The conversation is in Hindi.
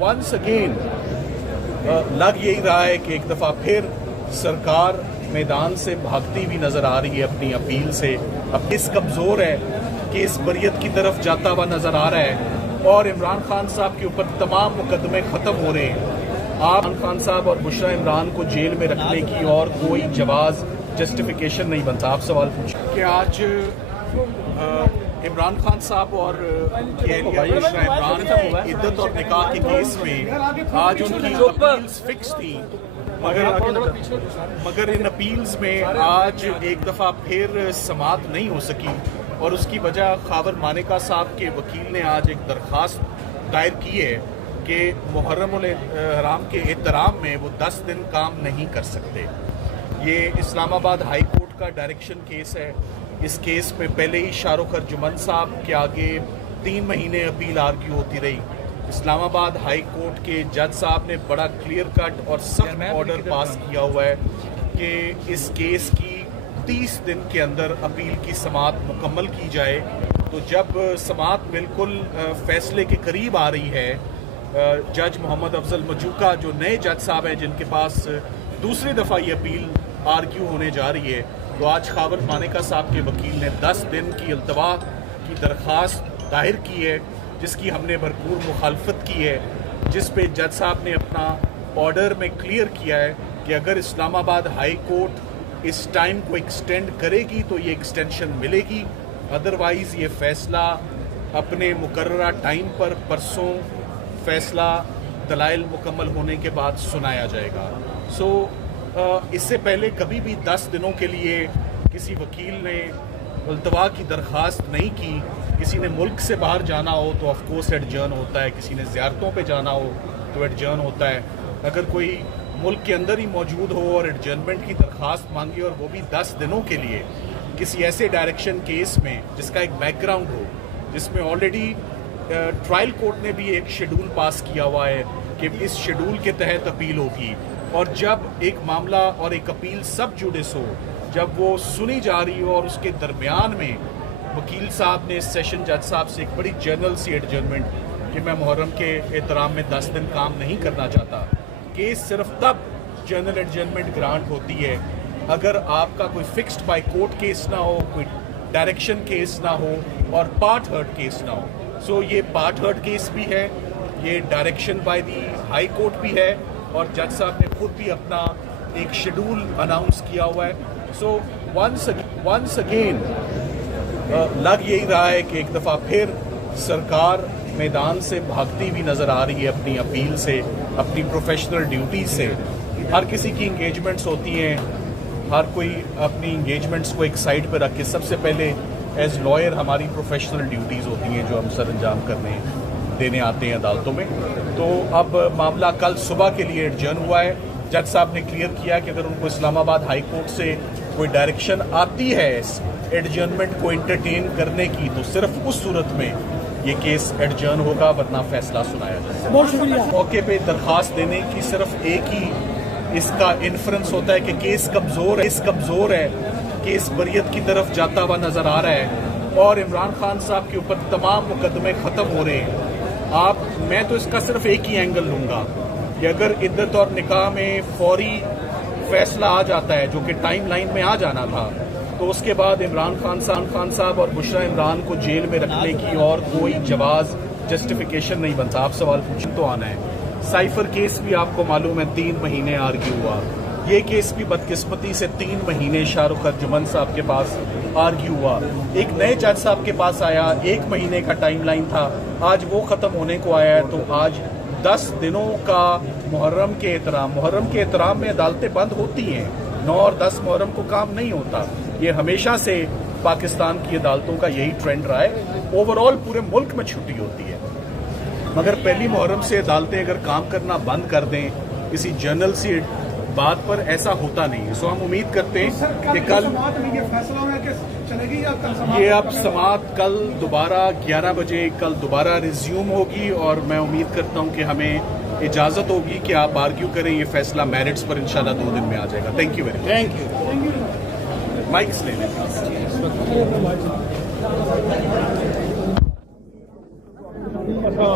वंस अगेन लग यही रहा है कि एक दफ़ा फिर सरकार मैदान से भागती हुई नज़र आ रही है अपनी अपील से। अब इस कमज़ोर है कि इस बरियत की तरफ जाता हुआ नज़र आ रहा है और इमरान खान साहब के ऊपर तमाम मुकदमे ख़त्म हो रहे हैं। आप इमरान खान साहब और बुशरा इमरान को जेल में रखने की और कोई जवाज़ जस्टिफिकेशन नहीं बनता। आप सवाल पूछें कि आज इमरान खान साहब और बुशरा इमरान की इद्दत और निकाह के केस में आज उनकी अपील्स फिक्स थी, मगर इन अपील्स में आज एक दफ़ा फिर समाअत नहीं हो सकी और उसकी वजह खावर मानेका साहब के वकील ने आज एक दरख्वास्त दायर की है कि मुहर्रमुल हराम के एहतराम में वो 10 दिन काम नहीं कर सकते। ये इस्लामाबाद हाई कोर्ट का डायरेक्शन केस है। इस केस में पहले ही शाहरुख अर्जुमन साहब के आगे 3 महीने अपील आर्ग्यू होती रही। इस्लामाबाद हाई कोर्ट के जज साहब ने बड़ा क्लियर कट और सख्त ऑर्डर पास किया हुआ है कि इस केस की 30 दिन के अंदर अपील की समाअत मुकम्मल की जाए। तो जब समाअत बिल्कुल फैसले के करीब आ रही है, जज मोहम्मद अफजल मजूका जो नए जज साहब हैं जिनके पास दूसरी दफ़ा ये अपील आर्ग्यू होने जा रही है, तो आज खावर मानेका साहब के वकील ने 10 दिन की इल्तवा की दरख्वास्त दायर की है, जिसकी हमने भरपूर मुखालफत की है, जिस पे जज साहब ने अपना ऑर्डर में क्लियर किया है कि अगर इस्लामाबाद हाई कोर्ट इस टाइम को एक्सटेंड करेगी तो ये एक्सटेंशन मिलेगी, अदरवाइज़ ये फ़ैसला अपने मुकर्ररा टाइम पर परसों फ़ैसला दलाइल मुकम्मल होने के बाद सुनाया जाएगा। इससे पहले कभी भी 10 दिनों के लिए किसी वकील ने इल्तवा की दरख्वास्त नहीं की। किसी ने मुल्क से बाहर जाना हो तो ऑफ कोर्स एडजर्न होता है, किसी ने ज़ियारतों पे जाना हो तो एडजर्न होता है। अगर कोई मुल्क के अंदर ही मौजूद हो और एडजर्नमेंट की दरख्वास्त मांगी और वो भी 10 दिनों के लिए किसी ऐसे डायरेक्शन केस में जिसका एक बैकग्राउंड हो, जिसमें ऑलरेडी ट्रायल कोर्ट ने भी एक शेड्यूल पास किया हुआ है कि इस शेड्यूल के तहत अपील होगी, और जब एक मामला और एक अपील सब जुडिस हो, जब वो सुनी जा रही हो और उसके दरमियान में वकील साहब ने सेशन जज साहब से एक बड़ी जनरल सी एडजर्नमेंट कि मैं मुहर्रम के एहतराम में 10 दिन काम नहीं करना चाहता। केस सिर्फ तब जनरल एडजर्नमेंट ग्रांट होती है अगर आपका कोई फिक्स्ड बाय कोर्ट केस ना हो, कोई डायरेक्शन केस ना हो और पार्ट हर्ड केस ना हो। ये पार्ट हर्ड केस भी है, ये direction by the high court भी है, और जज साहब ने खुद भी अपना एक शेड्यूल अनाउंस किया हुआ है। वंस अगेन लग यही रहा है कि एक दफ़ा फिर सरकार मैदान से भागती हुई नज़र आ रही है अपनी अपील से, अपनी प्रोफेशनल ड्यूटी से। हर किसी की इंगेजमेंट्स होती हैं, हर कोई अपनी इंगेजमेंट्स को एक साइड पर रख के सबसे पहले एज लॉयर हमारी प्रोफेशनल ड्यूटीज़ होती हैं जो हम सर अंजाम करने देने आते हैं अदालतों में। तो अब मामला कल सुबह के लिए एडजर्न हुआ है। जज साहब ने क्लियर किया कि अगर उनको इस्लामाबाद हाई कोर्ट से कोई डायरेक्शन आती है एडजर्नमेंट को एंटरटेन करने की, तो सिर्फ उस सूरत में ये केस एडजर्न होगा, वरना फैसला सुनाया जाएगा। बहुत शुक्रिया। मौके पे दरख्वास्त देने की सिर्फ एक ही इसका इन्फ्रेंस होता है कि केस कमज़ोर है कि इस बरियत की तरफ जाता हुआ नज़र आ रहा है और इमरान खान साहब के ऊपर तमाम मुकदमे ख़त्म हो रहे हैं। मैं तो इसका सिर्फ एक ही एंगल लूँगा कि अगर इद्दत और निकाह में फौरी फैसला आ जाता है, जो कि टाइम लाइन में आ जाना था, तो उसके बाद इमरान खान साहब और बुशरा इमरान को जेल में रखने की और कोई जवाज़ जस्टिफिकेशन नहीं बनता। आप सवाल पूछें तो आना है। साइफर केस भी आपको मालूम है 3 महीने आर्ग्यू हुआ। ये केस भी बदकिस्मती से 3 महीने शाहरुख अर्जुमन साहब के पास आर्ग्यू हुआ। एक नए जज साहब के पास आया, 1 महीने का टाइम लाइन था, आज वो ख़त्म होने को आया है। तो आज 10 दिनों का मुहर्रम के एहतराम में अदालतें बंद होती हैं। 9 और 10 मुहर्रम को काम नहीं होता। ये हमेशा से पाकिस्तान की अदालतों का यही ट्रेंड रहा है। ओवरऑल पूरे मुल्क में छुट्टी होती है, मगर पहली मुहर्रम से अदालतें अगर काम करना बंद कर दें किसी जनरल सी बात पर, ऐसा होता नहीं है। हम उम्मीद करते हैं कि कल ये अब समाअत कल दोबारा 11 बजे कल दोबारा रिज्यूम होगी, और मैं उम्मीद करता हूं कि हमें इजाज़त होगी कि आप आर्ग्यू करें। ये फैसला मेरिट्स पर इंशाल्लाह 2 दिन में आ जाएगा। Thank you very much. Thank you. Mics ले लें। अच्छा